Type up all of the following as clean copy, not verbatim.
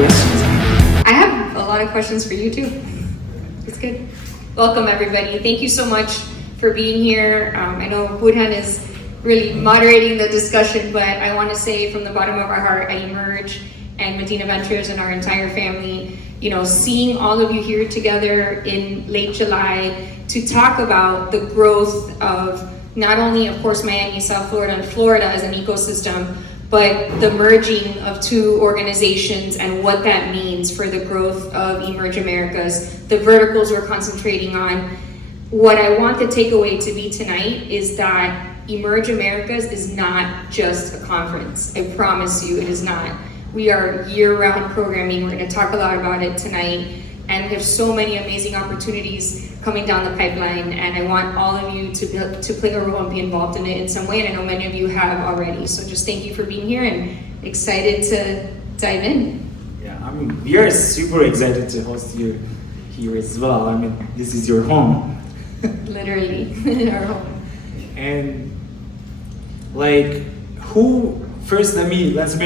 questions. I have a lot of questions for you too. It's good. Welcome everybody. Thank you so much for being here. I know Burhan is really moderating the discussion, but I want to say from the bottom of our heart, eMerge and Medina Ventures and our entire family, seeing all of you here together in late July to talk about the growth of not only, of course, Miami, South Florida, and Florida as an ecosystem, but the merging of two organizations and what that means for the growth of eMerge Americas, the verticals we're concentrating on. What I want the takeaway to be tonight is that eMerge Americas is not just a conference. I promise you it is not. We are year-round programming. We're going to talk a lot about it tonight. And there's so many amazing opportunities coming down the pipeline. And I want all of you to play a role and be involved in it in some way. And I know many of you have already. So just thank you for being here and excited to dive in. Yeah, we are super excited to host you here as well. This is your home. Literally, our home. And first let me ask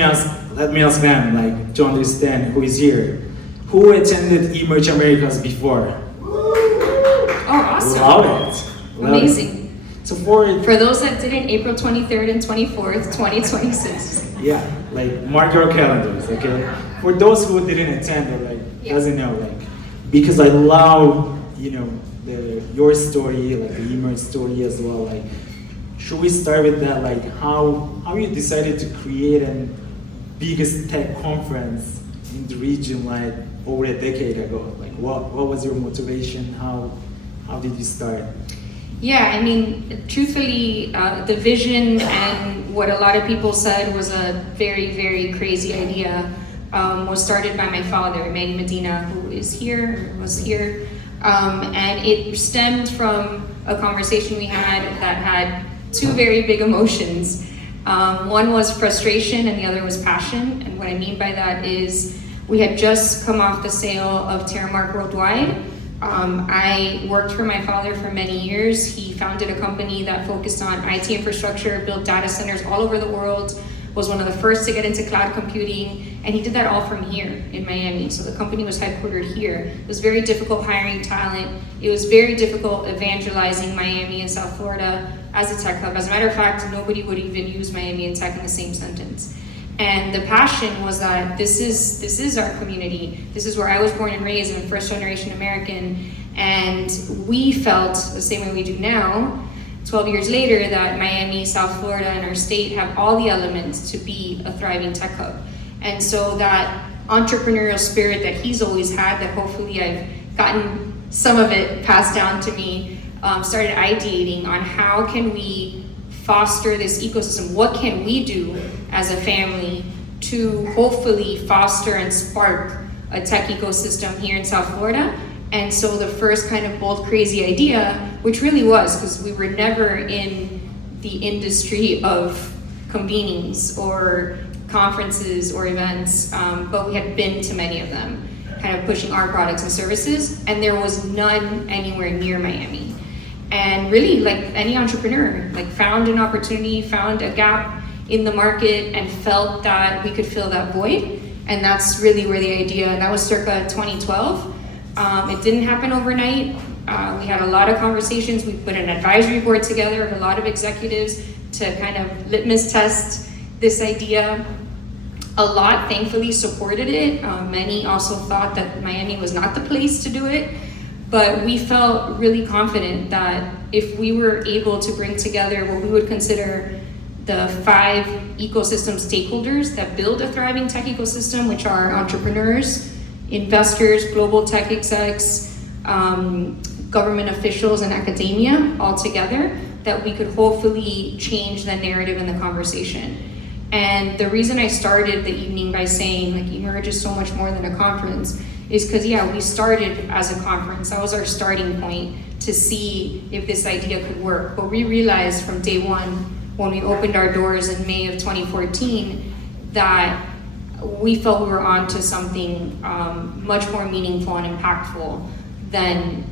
them, to understand who is here. Who attended eMerge Americas before? Oh, awesome. Love it. Amazing. So for those that didn't, April 23rd and 24th, 2026. Yeah, mark your calendars, okay? For those who didn't attend or doesn't know, because I love, your story, the eMerge story as well. Should we start with that? How you decided to create a biggest tech conference in the region over a decade ago? What was your motivation? How did you start? Yeah, truthfully, the vision and what a lot of people said was a very, very crazy idea was started by my father, Medina, who was here. And it stemmed from a conversation we had that had two very big emotions. One was frustration and the other was passion. And what I mean by that is we had just come off the sale of Terramark Worldwide. I worked for my father for many years. He founded a company that focused on IT infrastructure, built data centers all over the world, was one of the first to get into cloud computing, and he did that all from here in Miami. So the company was headquartered here. It was very difficult hiring talent. It was very difficult evangelizing Miami and South Florida as a tech hub. As a matter of fact, nobody would even use Miami and tech in the same sentence. And the passion was that this is our community. This is where I was born and raised. I'm a first generation American. And we felt the same way we do now, 12 years later, that Miami, South Florida, and our state have all the elements to be a thriving tech hub. And so that entrepreneurial spirit that he's always had, that hopefully I've gotten some of it passed down to me, started ideating on how can we foster this ecosystem? What can we do as a family to hopefully foster and spark a tech ecosystem here in South Florida? And so the first kind of bold, crazy idea, which really was, because we were never in the industry of convenings or conferences or events, but we had been to many of them, kind of pushing our products and services, and there was none anywhere near Miami. And really, like any entrepreneur, found an opportunity, found a gap in the market, and felt that we could fill that void. And that's really where the idea, and that was circa 2012. It didn't happen overnight. We had a lot of conversations. We put an advisory board together of a lot of executives to kind of litmus test this idea. A lot, thankfully, supported it. Many also thought that Miami was not the place to do it. But we felt really confident that if we were able to bring together what we would consider the 5 ecosystem stakeholders that build a thriving tech ecosystem, which are entrepreneurs, investors, global tech execs, government officials, and academia all together, that we could hopefully change the narrative and the conversation. And the reason I started the evening by saying eMerge is so much more than a conference is because, we started as a conference. That was our starting point to see if this idea could work. But we realized from day one, when we opened our doors in May of 2014, that we felt we were onto something much more meaningful and impactful than,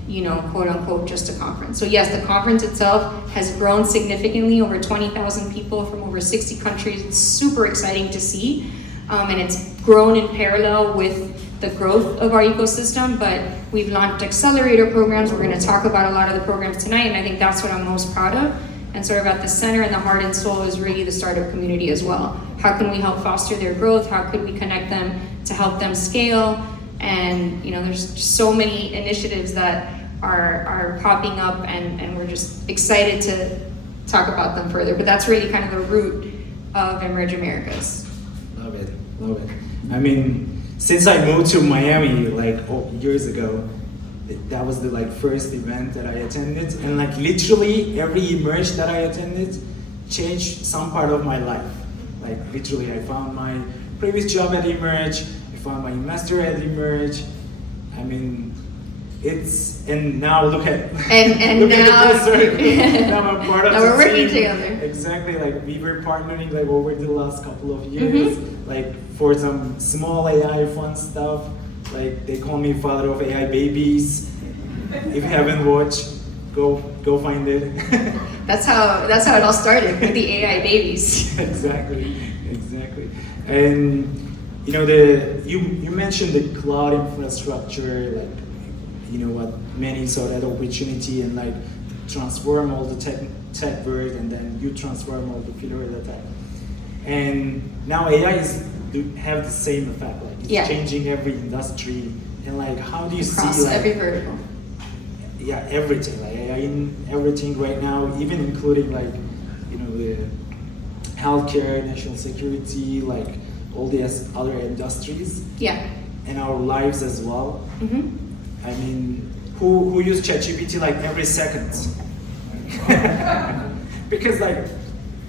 quote unquote, just a conference. So yes, the conference itself has grown significantly, over 20,000 people from over 60 countries. It's super exciting to see. and it's grown in parallel with the growth of our ecosystem, but we've launched accelerator programs. We're going to talk about a lot of the programs tonight, and I think that's what I'm most proud of. And sort of at the center and the heart and soul is really the startup community as well. How can we help foster their growth? How could we connect them to help them scale? And there's just so many initiatives that are popping up, and we're just excited to talk about them further. But that's really kind of the root of eMerge Americas. Love it, love it. I mean, since I moved to Miami years ago, that was the first event that I attended, and literally every eMerge that I attended changed some part of my life. Literally, I found my previous job at eMerge, I found my investor at eMerge. I mean, and now look at and look now, at the full circle. Now I'm part of now the we're working team. together. Exactly, we were partnering over the last couple of years, for some small AI fun stuff. They call me father of AI babies. If you haven't watched, go find it. That's how it all started with the AI babies. Exactly. And you mentioned the cloud infrastructure, what many saw that opportunity and transform all the tech world, and then you transform all the pillar of the tech. And now AI have the same effect, it's changing every industry. And how do you across see every vertical? Yeah, everything, AI in everything right now, even including the healthcare, national security, all these other industries. Yeah. And our lives as well. Mm-hmm. I mean, who use ChatGPT every second? Because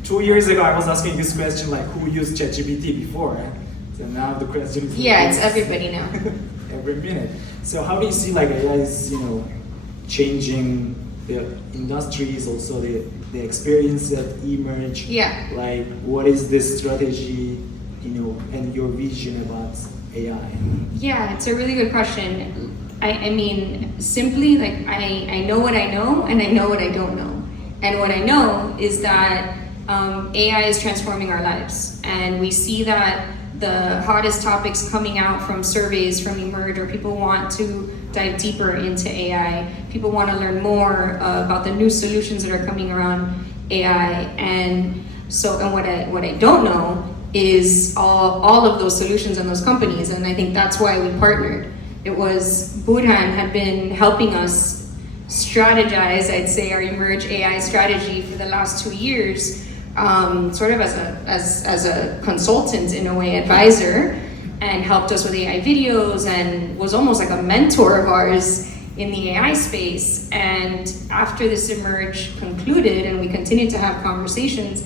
2 years ago I was asking this question who used ChatGPT before, right? So now the question is it's everybody now. every minute. So how do you see AI is changing the industries, also the experience at eMerge? Yeah. What is this strategy, and your vision about AI? Yeah, it's a really good question. I mean, simply, I know what I know, and I know what I don't know. And what I know is that AI is transforming our lives. And we see that the hottest topics coming out from surveys from eMerge, or people want to dive deeper into AI. People want to learn more about the new solutions that are coming around AI. And what I don't know is all of those solutions and those companies. And I think that's why we partnered. It was Burhan had been helping us strategize, I'd say, our eMerge AI strategy for the last 2 years, sort of as a consultant, in a way, advisor, and helped us with AI videos and was almost like a mentor of ours in the AI space. And after this eMerge concluded and we continued to have conversations,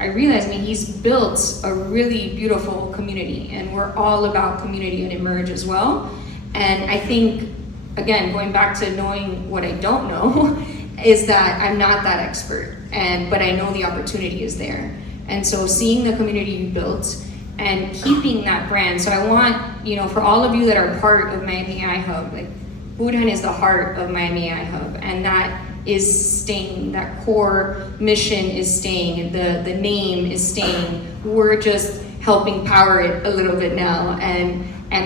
I realized, he's built a really beautiful community, and we're all about community and eMerge as well. And I think, again, going back to knowing what I don't know, is that I'm not that expert, but I know the opportunity is there. And so seeing the community you built and keeping that brand. So I want, for all of you that are part of Miami AI Hub, Burhan is the heart of Miami AI Hub, and that is staying. That core mission is staying. The name is staying. We're just helping power it a little bit now, and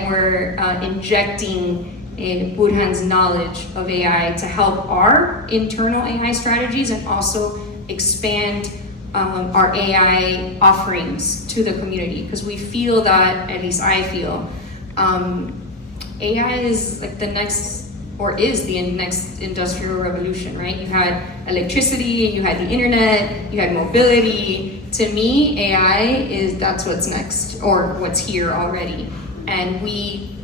we're injecting Burhan's knowledge of AI to help our internal AI strategies, and also expand our AI offerings to the community, because we feel that, at least I feel, AI is the next industrial revolution, right? You had electricity, you had the internet, you had mobility. To me, AI that's what's next, or what's here already. And we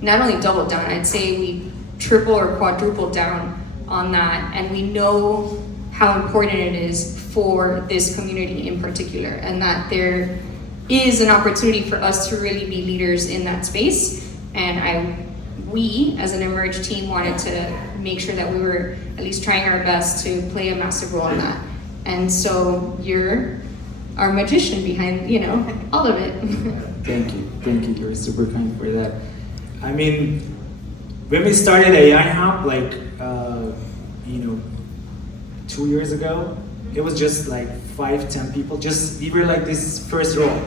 not only doubled down, I'd say we triple or quadrupled down on that. And we know how important it is for this community in particular, and that there is an opportunity for us to really be leaders in that space. And we, as an eMerge team, wanted to make sure that we were at least trying our best to play a massive role in that. And so you're our magician behind, all of it. Thank you. You're super kind for that. I mean, when we started AI Hub, 2 years ago, it was just 5-10 people. We were this first row.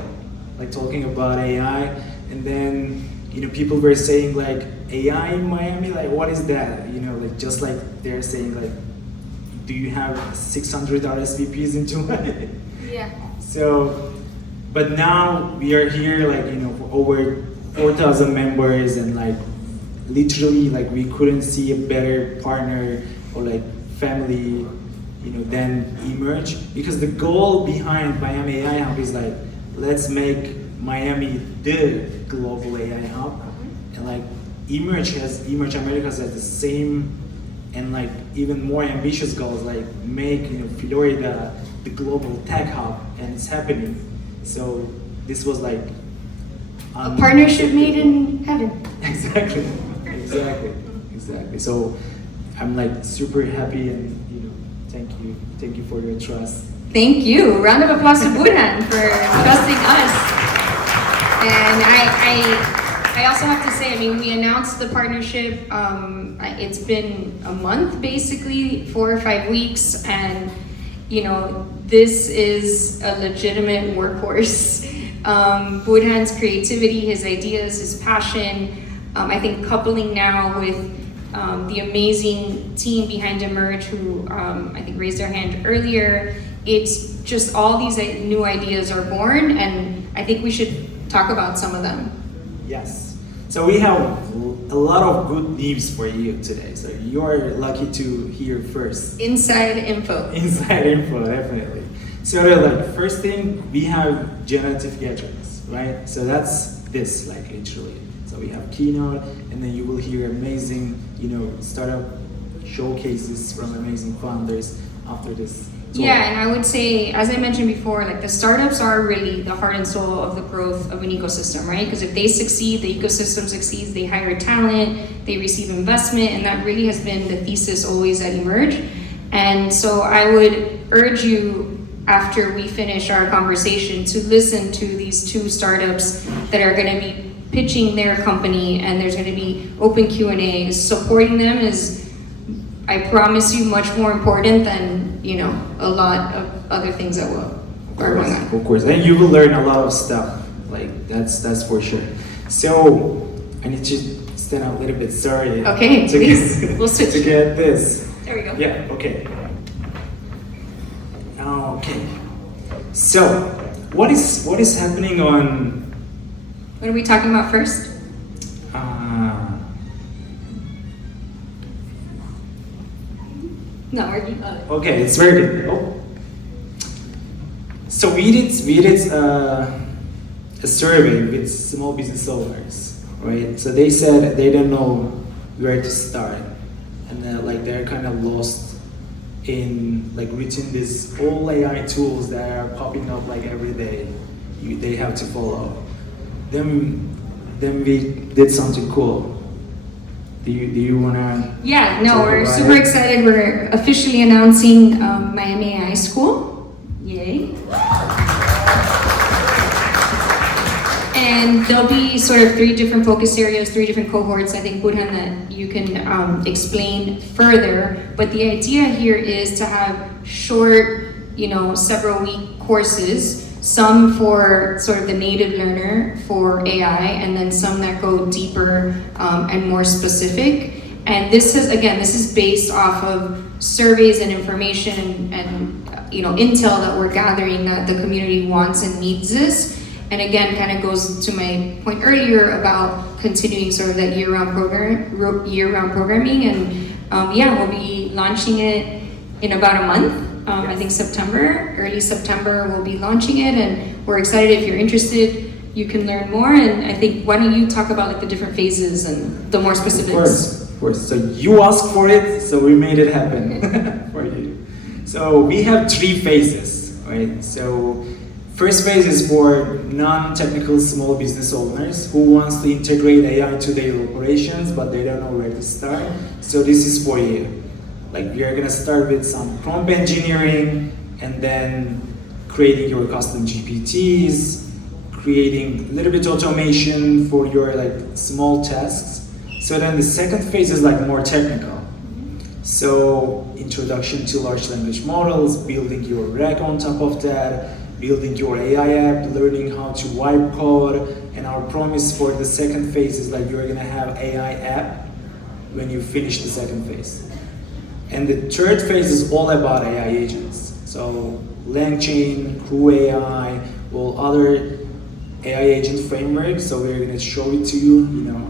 like talking about AI, and then people were saying like AI in Miami, like what is that? Like just like they're saying like, do you have 600 RSVPs into it? Yeah. So, but now we are here like for over 4,000 members, and like literally like we couldn't see a better partner or like family than eMerge, because the goal behind Miami AI Hub is like, let's make Miami the global AI hub, and like eMerge Americas has the same and like even more ambitious goals, like make Florida the global tech hub, and it's happening. So this was like a partnership made in heaven. Exactly. So I'm like super happy, and thank you for your trust. Thank you. Round of applause to Burhan for trusting us. And I also have to say, I mean, we announced the partnership. It's been a month, basically, 4 or 5 weeks, and this is a legitimate workhorse. Burhan's creativity, his ideas, his passion, I think coupling now with the amazing team behind eMerge, who I think raised their hand earlier. It's just all these new ideas are born, and I think we should talk about some of them. Yes. So we have a lot of good news for you today. So you're lucky to hear first. Inside info. Inside info, definitely. So like first thing, we have generative gadgets, right? So that's this, like literally. So we have keynote, and then you will hear amazing, startup showcases from amazing founders after this. Yeah, and I would say, as I mentioned before, like the startups are really the heart and soul of the growth of an ecosystem, right? Because if they succeed, the ecosystem succeeds, they hire talent, they receive investment, and that really has been the thesis always at eMerge. And so I would urge you, after we finish our conversation, to listen to these 2 startups that are going to be pitching their company, and there's going to be open Q&A. Supporting them is, I promise you, much more important than a lot of other things that are going on. Of course, and you will learn a lot of stuff. Like that's for sure. So I need to stand out a little bit. Sorry. Okay, please. We'll switch. To get this. There we go. Yeah. Okay. Okay. So what is happening on? What are we talking about first? No, okay, it's very good. Oh. So we did a survey with small business owners, right? So they said they don't know where to start, and like they're kind of lost in like reaching these all AI tools that are popping up like every day. They have to follow. Then we did something cool. Do you wanna? Yeah, no, we're super excited. We're officially announcing Miami AI School. Yay. And there'll be sort of 3 different focus areas, 3 different cohorts. I think, Burhan, that you can explain further. But the idea here is to have short, several week courses, some for sort of the native learner for AI, and then some that go deeper and more specific. And this is based off of surveys and information and intel that we're gathering that the community wants and needs this. And again, kind of goes to my point earlier about continuing sort of that year-round programming. And we'll be launching it in about a month. I think early September, we'll be launching it, and we're excited. If you're interested, you can learn more. And I think, why don't you talk about like the different phases and the more specifics? Of course. So you asked for it, so we made it happen for you. So we have 3 phases, right? So first phase is for non-technical small business owners who wants to integrate AI to their operations, but they don't know where to start. So this is for you. Like we are gonna start with some prompt engineering, and then creating your custom GPTs, creating a little bit automation for your like small tasks. So then the second phase is like more technical. So introduction to large language models, building your rack on top of that, building your AI app, learning how to wipe code, and our promise for the second phase is like you're gonna have AI app when you finish the second phase. And the third phase is all about AI agents. So LangChain, Crew AI, all other AI agent frameworks. So we're gonna show it to you,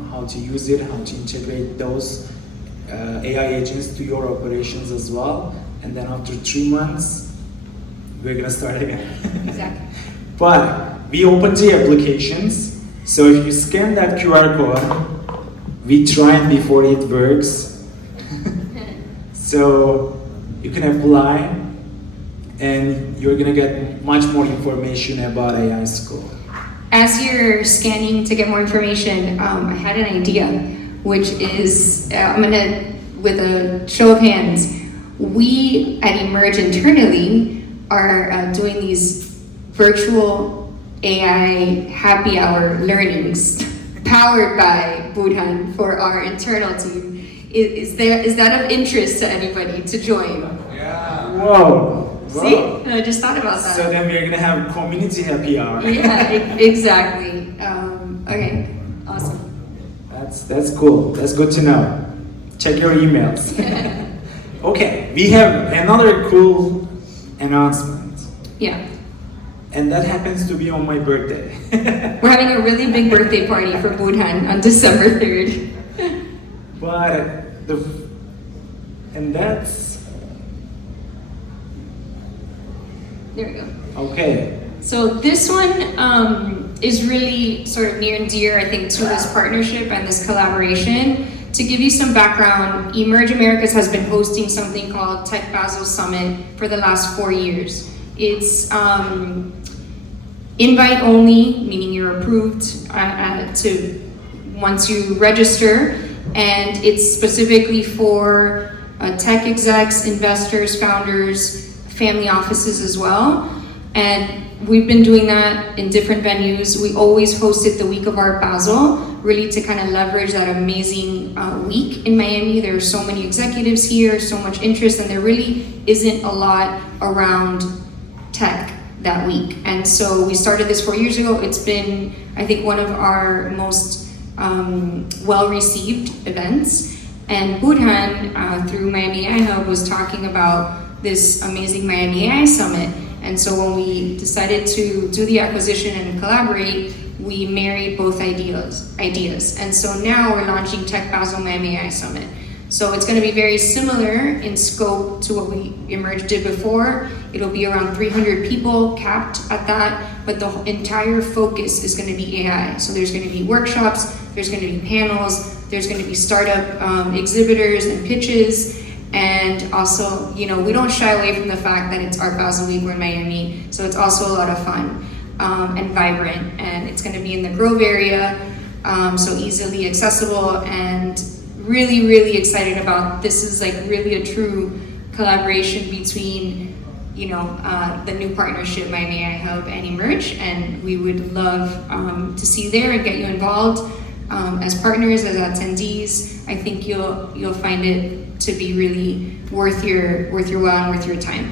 how to use it, how to integrate those AI agents to your operations as well. And then after 3 months, we're gonna start again. Exactly. But we open the applications. So if you scan that QR code, we tried before it works. So you can apply and you're gonna get much more information about AI school. As you're scanning to get more information, I had an idea, which is, I'm gonna, with a show of hands, we at eMerge internally are doing these virtual AI happy hour learnings powered by Burhan for our internal team. Is that of interest to anybody to join? Yeah. Whoa. See? I just thought about that. So then we're gonna have community happy hour. Yeah, exactly. Okay, awesome. That's cool. That's good to know. Check your emails. Okay, we have another cool announcement. Yeah. And that happens to be on my birthday. We're having a really big birthday party for Burhan on December 3rd. But that's there we go. okay. So this one is really sort of near and dear, I think, to this partnership and this collaboration. To give you some background, eMerge Americas has been hosting something called Tech Basel Summit for the last 4 years. It's invite only, meaning you're approved to once you register, and it's specifically for tech execs, investors, founders, family offices as well. And we've been doing that in different venues. We always host it the week of Art Basel, really to kind of leverage that amazing week in Miami. There are so many executives here, so much interest, and there really isn't a lot around tech that week. And so we started this 4 years ago. It's been, I think, one of our most well-received events. And Burhan, through Miami AI Hub, was talking about this amazing Miami AI Summit. And so when we decided to do the acquisition and collaborate, we married both ideas. And so now we're launching Tech Basel Miami AI Summit. So it's going to be very similar in scope to what we eMerge did before. It'll be around 300 people capped at that, but the entire focus is going to be AI. So there's going to be workshops, there's going to be panels, there's going to be startup exhibitors and pitches. And also, we don't shy away from the fact that it's Art Basel Week, we're in Miami, so it's also a lot of fun and vibrant. And it's going to be in the Grove area, so easily accessible, and really, really excited about this. Is like really a true collaboration between, the new partnership, Miami AI Hub and eMerge, and we would love to see you there and get you involved as partners, as attendees. I think you'll find it to be really worth your while and worth your time.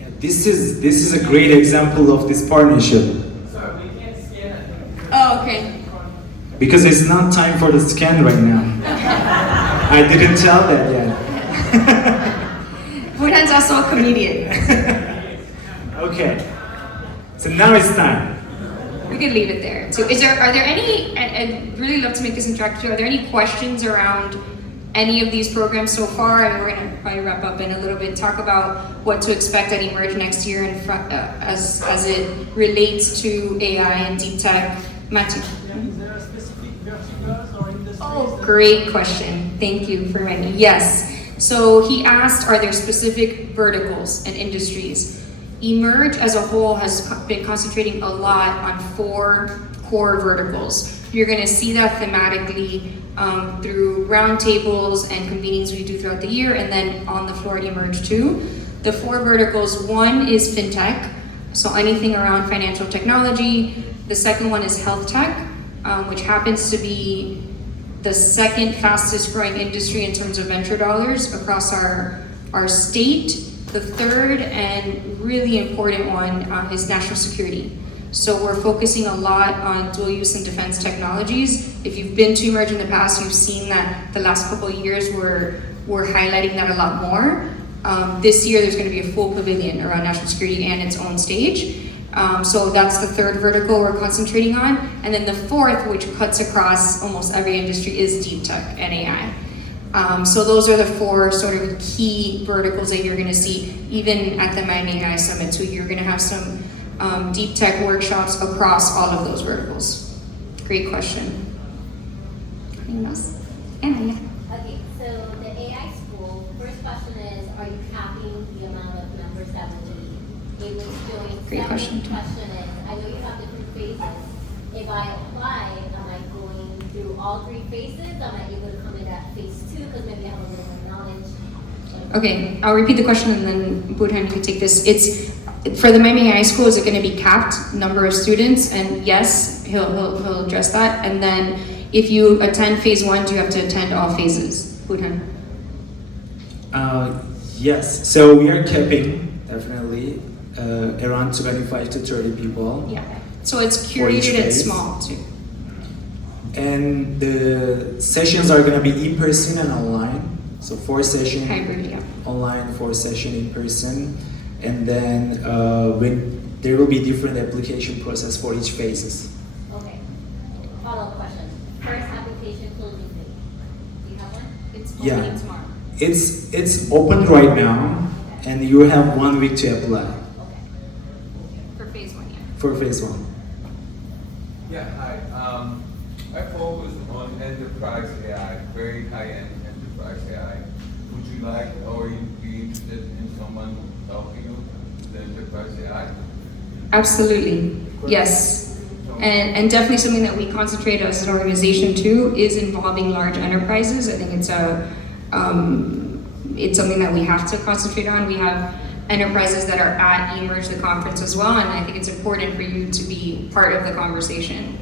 Yeah, this is a great example of this partnership. Sorry, we can't scan it. Oh, okay. Because it's not time for the scan right now. I didn't tell that yet. Burhan's also a comedian. Okay. So now it's time. We could leave it there too. Are there any, I'd really love to make this interactive, are there any questions around any of these programs so far? And we're gonna probably wrap up in a little bit, talk about what to expect at eMerge next year and as it relates to AI and deep tech. Matthew. Is there a specific verticals or industries? Oh, great question. Thank you for reminding me. Yes. So he asked, are there specific verticals and industries? eMerge as a whole has been concentrating a lot on 4 core verticals. You're going to see that thematically through roundtables and convenings we do throughout the year, and then on the floor at eMerge too. The 4 verticals, one is fintech, so anything around financial technology. The second one is health tech, which happens to be the second fastest growing industry in terms of venture dollars across our state. The third and really important one is national security. So we're focusing a lot on dual use and defense technologies. If you've been to eMerge in the past, you've seen that the last couple of years we're highlighting that a lot more. This year there's going to be a full pavilion around national security and its own stage. So that's the third vertical we're concentrating on. And then the fourth, which cuts across almost every industry, is deep tech and AI. So those are the four sort of key verticals that you're going to see even at the Miami AI Summit. So you're going to have some deep tech workshops across all of those verticals. Great question. Anything else? Anna, yeah. Okay, so the AI school, first question is, are you capping the amount of members that will be able to join? Great question. Second question is, I know you have different phases. If I apply, am I going through all three phases? Am I able to come in at phase 2 because maybe I have a little more knowledge? Okay, I'll repeat the question and then Burhan, you can take this. It's for the Miami AI School, is it going to be capped number of students? And yes, he'll address that. And then if you attend phase 1, do you have to attend all phases? Burhan. Yes, so we are capping definitely around 25 to 30 people. Yeah. So it's For each curated and phase. small too. And the sessions are going to be in person and online. So 4 sessions Hybrid, yeah. online, 4 sessions in person. And then when there will be different application process for each phases. Okay. Follow-up question. First application closing date. Do you have one? It's Yeah. opening tomorrow. It's open right now, and you have 1 week to apply Okay. For phase 1, yeah. for phase 1. Yeah, hi. I focus on enterprise AI, very high-end enterprise AI. Would you like, or you be interested in someone helping you with the enterprise AI? Absolutely, yes. And definitely something that we concentrate as an organization too is involving large enterprises. I think it's something that we have to concentrate on. We have enterprises that are at eMerge, the conference as well, and I think it's important for you to be part of the conversation.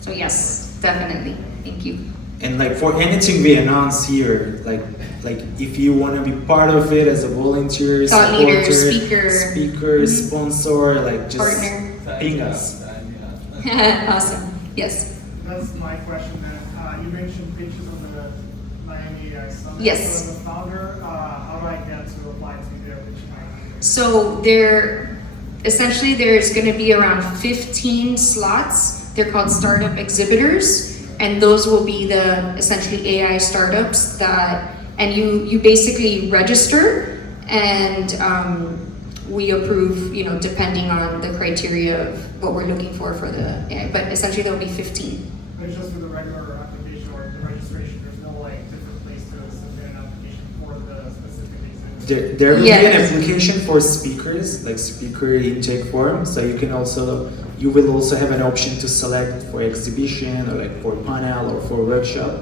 So yes, definitely, thank you. And like for anything we announce here, like if you want to be part of it as a volunteer, Thought leader, supporter, speaker, sponsor, like just Partner. ping us. Awesome, yes. That's my question then. You mentioned pictures of the Miami AI Summit. Yes. So as a founder, how do I get to apply to their pitch? So essentially there's going to be around 15 slots. They're called startup exhibitors, and those will be the essentially AI startups and you basically register, and we approve, depending on the criteria of what we're looking for the AI. But essentially there'll be 15. But it's just for the regular application or the registration. There's no different place to submit an application for the specific exhibit. There will Yes. be an application for speakers, like speaker intake form. So you will also have an option to select for exhibition or like for panel or for workshop.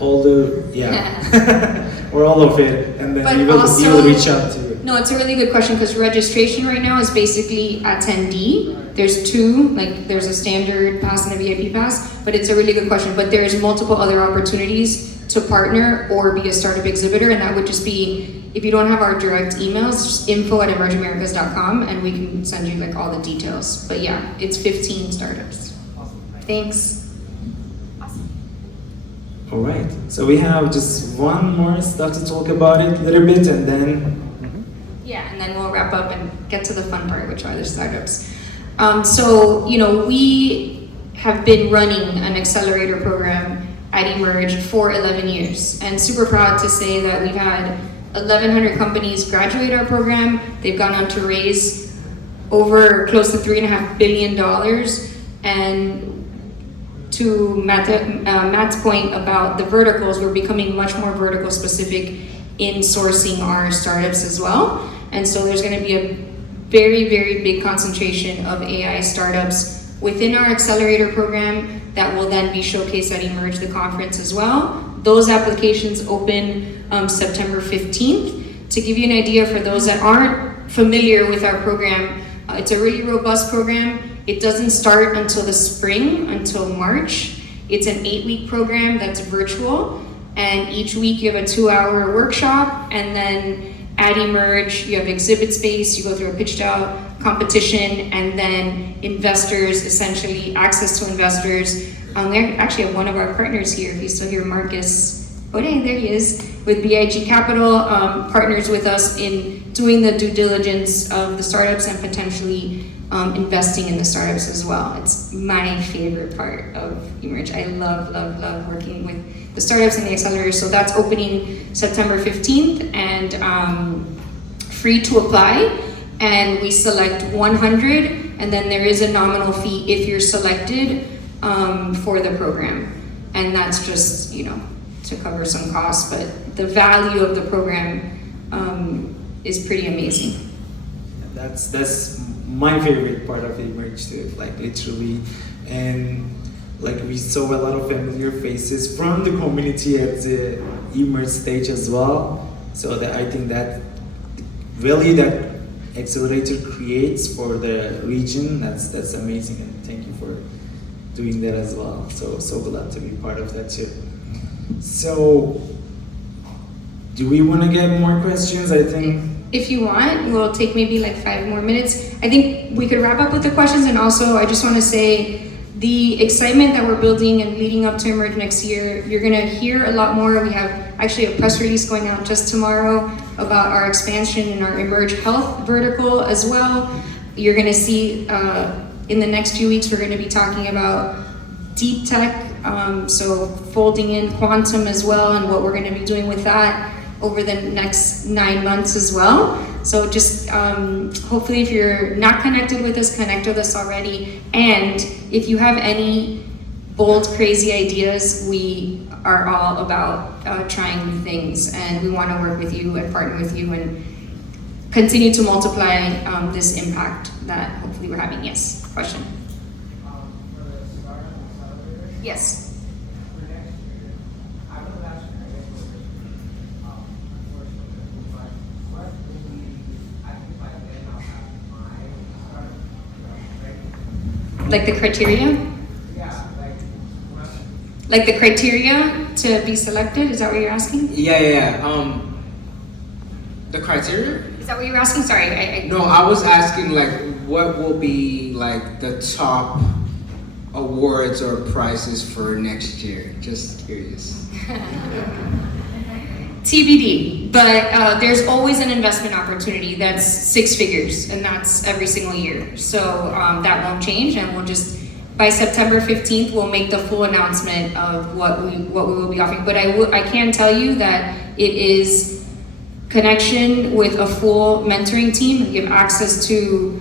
All the above. All or all of it, and then But you will also- reach out to you. No, it's a really good question because registration right now is basically attendee. There's 2, there's a standard pass and a VIP pass, but it's a really good question. But there's multiple other opportunities to partner or be a startup exhibitor, and that would just be, if you don't have our direct emails, just info@emergeamericas.com, and we can send you all the details. But yeah, it's 15 startups. Awesome. Thanks. All right, so we have just one more stuff to talk about it a little bit, and then Yeah, and then we'll wrap up and get to the fun part, which are the startups. So, we have been running an accelerator program at eMerge for 11 years, and super proud to say that we've had 1,100 companies graduate our program. They've gone on to raise over close to $3.5 billion, and to Matt's point about the verticals, we're becoming much more vertical specific in sourcing our startups as well. And so there's going to be a very, very big concentration of AI startups within our accelerator program that will then be showcased at eMerge, the conference as well. Those applications open September 15th. To give you an idea for those that aren't familiar with our program, it's a really robust program. It doesn't start until the spring, until March. It's an 8-week program that's virtual, and each week you have a 2-hour workshop, and then At eMerge, you have exhibit space, you go through a pitched out competition, and then investors, essentially access to investors. They actually have one of our partners here, if he's still here, Marcus. Oh, dang, there he is, with BIG Capital, partners with us in doing the due diligence of the startups and potentially investing in the startups as well. It's my favorite part of eMerge. I love, love, love working with the startups and the accelerators. So that's opening September 15th and free to apply. And we select 100, and then there is a nominal fee if you're selected for the program. And that's just, you know, to cover some costs, but the value of the program is pretty amazing. That's my favorite part of eMerge too, like literally, and like we saw a lot of familiar faces from the community at the eMerge stage as well. So that I think that value that accelerator creates for the region, that's amazing, and thank you for doing that as well. So glad to be part of that too. So, do we want to get more questions? I think. If you want, we'll take maybe like 5 more minutes. I think we could wrap up with the questions, and also I just want to say the excitement that we're building and leading up to eMerge next year, you're going to hear a lot more. We have actually a press release going out just tomorrow about our expansion in our eMerge Health vertical as well. You're going to see in the next few weeks, we're going to be talking about deep tech, so folding in quantum as well, and what we're going to be doing with that over the next 9 months as well. So just hopefully if you're not connected with us, connect with us already. And if you have any bold, crazy ideas, we are all about trying new things, and we want to work with you and partner with you and continue to multiply this impact that hopefully we're having. Yes, question? For the startup accelerator, Yes. for next year, I would have asked you, I guess, unfortunately, but what will be, I think by then I'll have my startup, ready? Like the criteria? Yeah, Like the criteria to be selected? Is that what you're asking? Yeah. The criteria? Is that what you're asking? Sorry, No, I was asking like what will be like the top awards or prizes for next year? Just curious. TBD, but there's always an investment opportunity that's 6 figures, and that's every single year. So that won't change, and we'll just, by September 15th, we'll make the full announcement of what we will be offering. But I can tell you that it is connection with a full mentoring team. You have access to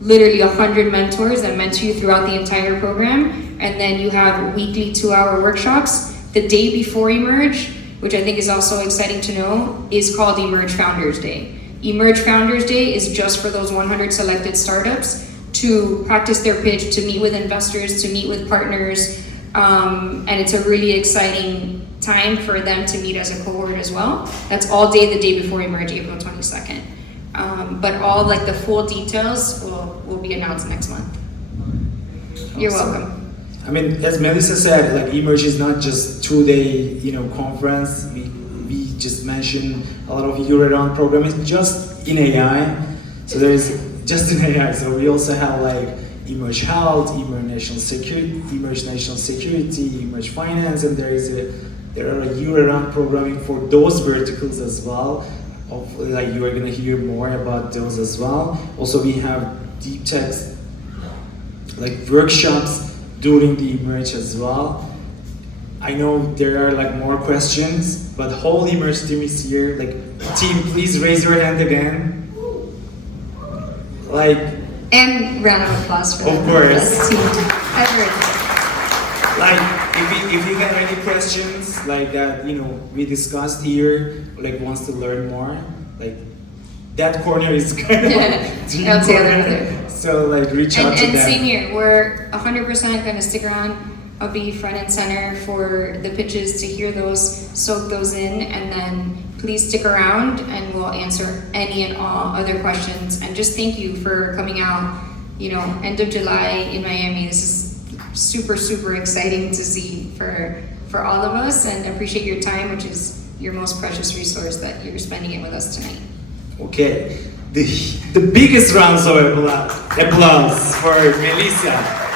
literally 100 mentors that mentor you throughout the entire program, and then you have weekly 2-hour workshops. The day before eMerge, which I think is also exciting to know, is called eMerge Founders Day. eMerge Founders Day is just for those 100 selected startups to practice their pitch, to meet with investors, to meet with partners, and it's a really exciting time for them to meet as a cohort as well. That's all day the day before eMerge, April 22nd. But all like the full details will be announced next month. You're welcome. I mean, as Melissa said, like eMerge is not just 2-day, conference. We just mentioned a lot of year-round programming just in AI. So there is just in AI. So we also have like eMerge Health, eMerge National Security, eMerge Finance, and there are year-round programming for those verticals as well. Hopefully, like you are gonna hear more about those as well. Also, we have deep tech like workshops during the eMerge as well. I know there are like more questions, but whole eMerge team is here. Like, team, please raise your hand again. Like, And round of applause for of the course. team. Everett. Like, if you have any questions like that, we discussed here, like wants to learn more, like that corner is kind of like dream I'll say that corner. other. So like reach out to And them. same here, we're 100% gonna stick around. I'll be front and center for the pitches to hear those, soak those in, and then please stick around and we'll answer any and all other questions. And just thank you for coming out, end of July in Miami. This is super, super exciting to see for all of us, and appreciate your time, which is your most precious resource, that you're spending it with us tonight. Okay, the biggest round of applause for Melissa.